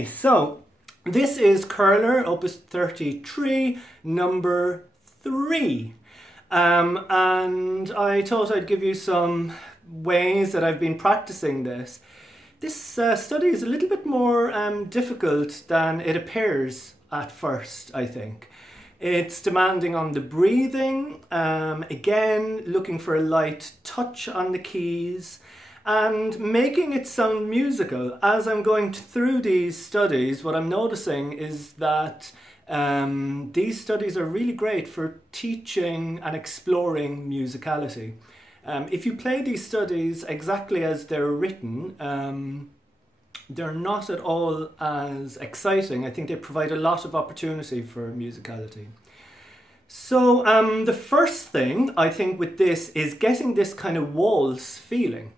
Okay, so this is Kohler Opus 33, number 3. And I thought I'd give you some ways that I've been practicing this. This study is a little bit more difficult than it appears at first, I think. It's demanding on the breathing, again looking for a light touch on the keys and making it sound musical. As I'm going through these studies, what I'm noticing is that these studies are really great for teaching and exploring musicality. If you play these studies exactly as they're written, they're not at all as exciting. I think they provide a lot of opportunity for musicality. So the first thing I think with this is getting this kind of waltz feeling.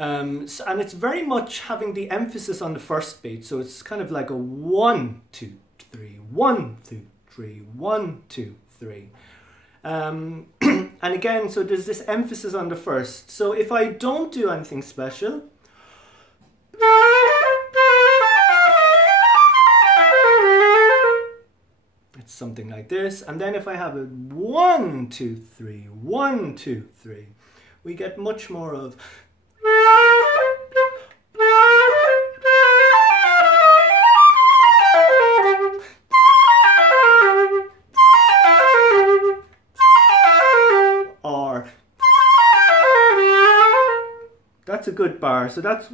And it's very much having the emphasis on the first beat. So it's kind of like a 1, 2, 3, 1, 2, 3, 1, 2, 3. And again, so there's this emphasis on the first. So if I don't do anything special, it's something like this. And then if I have a 1, 2, 3, 1, 2, 3, we get much more of. That's a good bar. So that's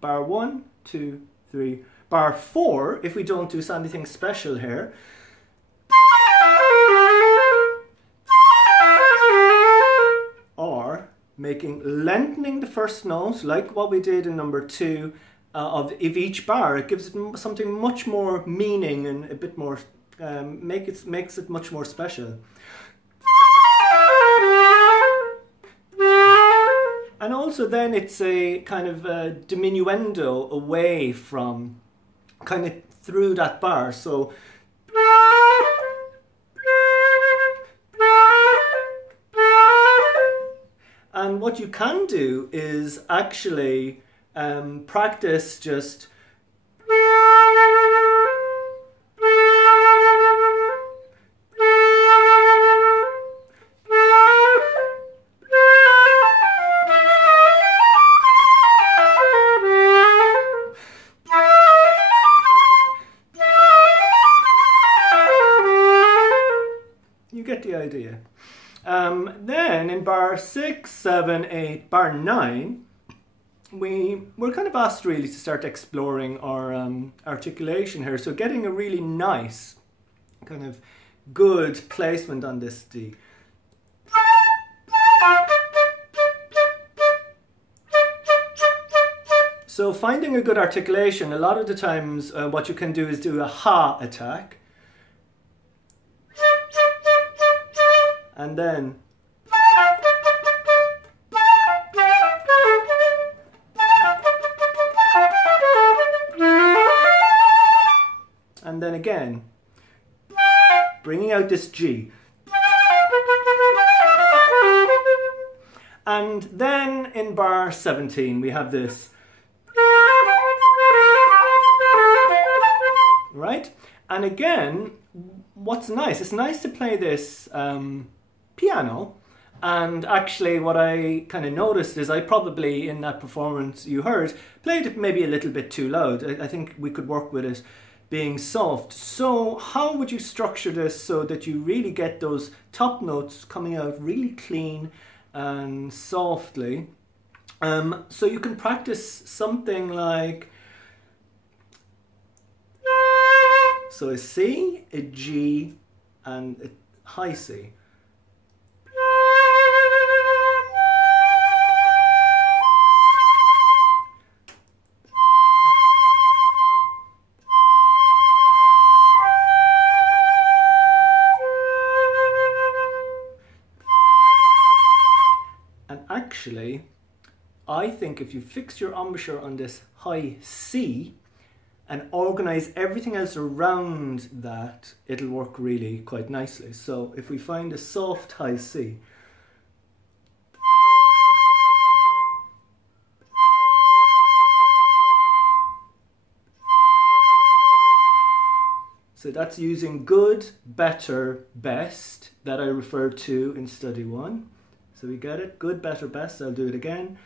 bar 1, 2, 3. Bar 4, if we don't do anything special here. Or lengthening the first note, like what we did in number 2 of each bar. It gives it something much more meaning and a bit more, makes it much more special. And also then it's a kind of a diminuendo away from, kind of through that bar. So and what you can do is actually practice just the idea. Then in bar 6, 7, 8, bar 9, we're kind of asked really to start exploring our articulation here. So getting a really nice kind of good placement on this D. So finding a good articulation, a lot of the times what you can do is do a ha attack. And then again bringing out this G, and then in bar 17 we have this, right? And again, what's nice, it's nice to play this piano, and actually what I kind of noticed is I probably in that performance you heard played it maybe a little bit too loud. I think we could work with it being soft. So how would you structure this so that you really get those top notes coming out really clean and softly? So you can practice something like, so a C, a G and a high C. Actually, I think if you fix your embouchure on this high C and organize everything else around that, it'll work really quite nicely. So if we find a soft high C, So that's using good, better, best that I referred to in study 1. So we get it? Good, better, best. I'll do it again.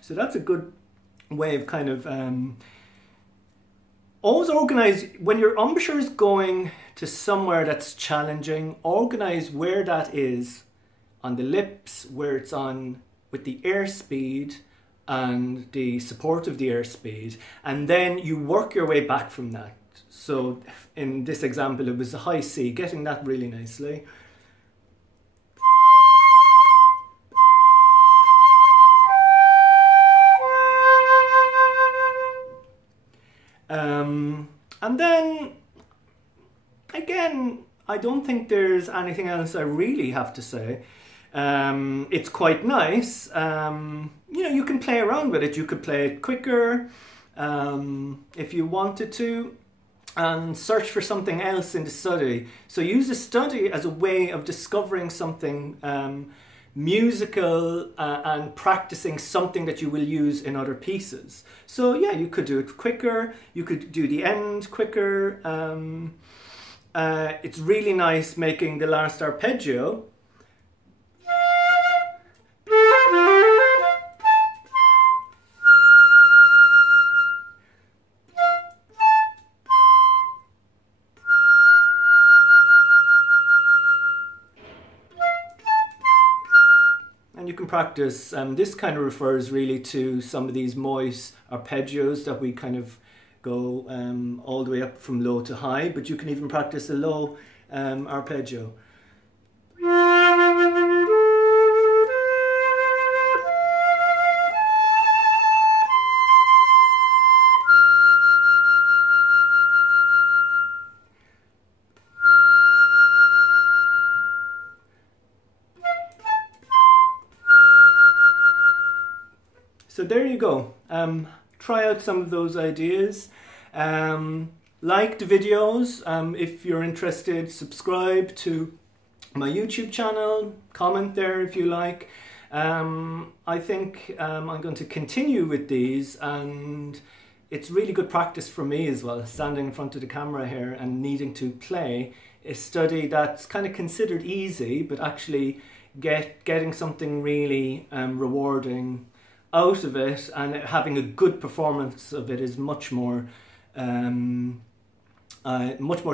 So that's a good way of kind of always organize when your embouchure is going to somewhere that's challenging. Organize where that is on the lips, where it's on with the airspeed and the support of the airspeed, and then you work your way back from that. So in this example, it was a high C, getting that really nicely. And then, again, I don't think there's anything else I really have to say. It's quite nice. You know, you can play around with it. You could play it quicker if you wanted to, and search for something else in the study. So use the study as a way of discovering something musical and practicing something that you will use in other pieces. So yeah, you could do it quicker, you could do the end quicker. It's really nice making the last arpeggio. And you can practice, this kind of refers really to some of these moist arpeggios that we kind of go all the way up from low to high, but you can even practice a low arpeggio. So there you go. Try out some of those ideas. Like the videos. If you're interested, subscribe to my YouTube channel. Comment there if you like. I think I'm going to continue with these, and it's really good practice for me as well, standing in front of the camera here and needing to play a study that's kind of considered easy, but actually getting something really rewarding out of it, and having a good performance of it is much more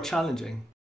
challenging.